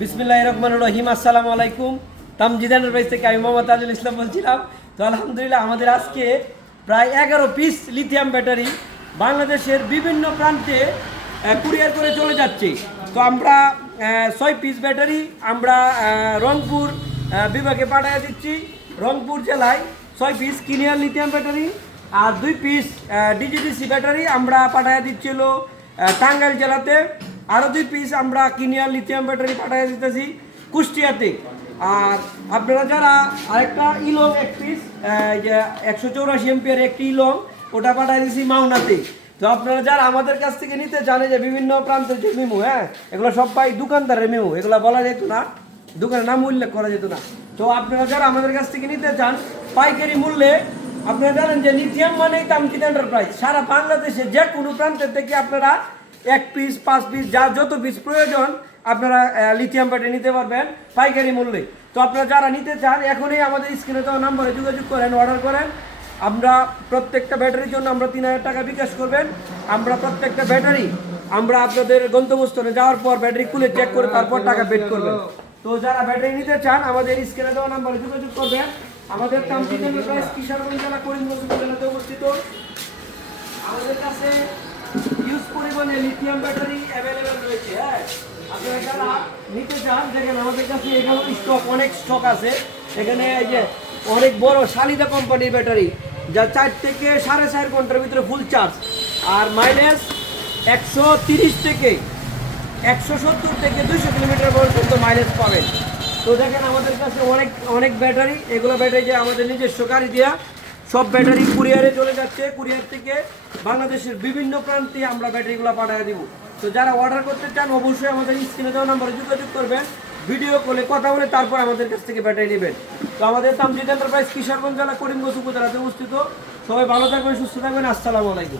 বিসমিল্লাহ রহমান রহিম, আসসালামু আলাইকুম। তামজিদ এন্টারপ্রাইজ থেকে আমি মোহাম্মদ তাজুল ইসলাম বলছিলাম। তো আলহামদুলিল্লাহ আমাদের আজকে প্রায় এগারো পিস লিথিয়াম ব্যাটারি বাংলাদেশের বিভিন্ন প্রান্তে কুরিয়ার করে চলে যাচ্ছে। তো আমরা ছয় পিস ব্যাটারি আমরা রংপুর বিভাগে পাঠিয়ে দিচ্ছি। রংপুর জেলায় ছয় পিস কিনিয়ার লিথিয়াম ব্যাটারি আর দুই পিস ডিজিডিসি ব্যাটারি আমরা পাঠিয়ে দিচ্ছিল টাঙ্গাইল জেলাতে। আরও দুই পিস আমরা কিনিয়ার লিথিয়াম ব্যাটারি পাঠিয়ে দিতেছি, কুষ্টিয়াতে। আর আপনারা যারা আরেকটা ইলং এক পিস একশো চৌরাশি এমপিয়ার একটি ইলং ওটা পাঠিয়ে দিয়েছি মাওনাতে। তো আপনারা যারা আমাদের কাছ থেকে নিতে জানে যে বিভিন্ন প্রান্তের যে মেমু হ্যাঁ এগুলো সব পাই দোকানদারের মেমু এগুলো বলা যেত না, দোকানের নাম উল্লেখ করা যেত না। তো আপনারা যারা আমাদের কাছ থেকে নিতে চান, পাইকারি মূল্যে আপনারা জানেন যে লিথিয়াম মানেই তামকিত এন্টারপ্রাইজ সারা বাংলাদেশে যে কোনো প্রান্তের থেকে আপনারা এক পিস পাঁচ পিস যা যত পিস প্রয়োজন, আপনারা লিথিয়াম ব্যাটারি নিতে পারবেন, পাইকারি মূল্যে। তো আপনারা যারা নিতে চান, এখনই আমাদের স্ক্রিনে দেওয়া নাম্বারে যোগাযোগ করেন অর্ডার করেন। আমরা প্রত্যেকটা ব্যাটারির জন্য আমরা তিন হাজার টাকা বিকাশ করবেন। আমরা প্রত্যেকটা ব্যাটারি আমরা আপনাদের গন্তব্যস্থলে যাওয়ার পর ব্যাটারি খুলে চেক করে তারপর টাকা পেড করবেন। তো যারা ব্যাটারি নিতে চান, আমাদের স্ক্রিনে দেওয়া নাম্বারে যোগাযোগ করবেন। আমাদের কিশোরগঞ্জ জেলা করিমগঞ্জ অবস্থিত আমাদের কাছে পরিমাণে লিথিয়াম ব্যাটারি অ্যাভেলেবেল রয়েছে হ্যাঁ? আপনারা যারা নিতে চান, দেখেন আমাদের কাছে এখানে স্টক অনেক স্টক আছে। এখানে এই যে অনেক বড় শালিদা কোম্পানির ব্যাটারি যা চার থেকে সাড়ে চার ঘণ্টার ভিতরে ফুল চার্জ আর মাইলেজ একশো তিরিশ থেকে একশো সত্তর থেকে দুইশো কিলোমিটার পর্যন্ত মাইলেজ পাবেন। তো দেখেন আমাদের কাছে অনেক অনেক ব্যাটারি এগুলো ব্যাটারি যে আমাদের নিজস্ব গাড়ি দেওয়া সব ব্যাটারি কুরিয়ারে চলে যাচ্ছে। কুরিয়ার থেকে বাংলাদেশের বিভিন্ন প্রান্তে আমরা ব্যাটারিগুলো পাঠিয়ে দিব। তো যারা অর্ডার করতে চান, অবশ্যই আমাদের স্ক্রিনে দেওয়া নাম্বারে যোগাযোগ করবেন ভিডিও কলে কথা বলে তারপর আমাদের কাছ থেকে ব্যাটারি নেবেন। তো আমাদের তামজিদ এন্টারপ্রাইজ কিশোরগঞ্জ জেলা করিমগঞ্জ উপজেলাতে অবস্থিত। সবাই ভালো থাকবেন, সুস্থ থাকবেন। আসসালামু আলাইকুম।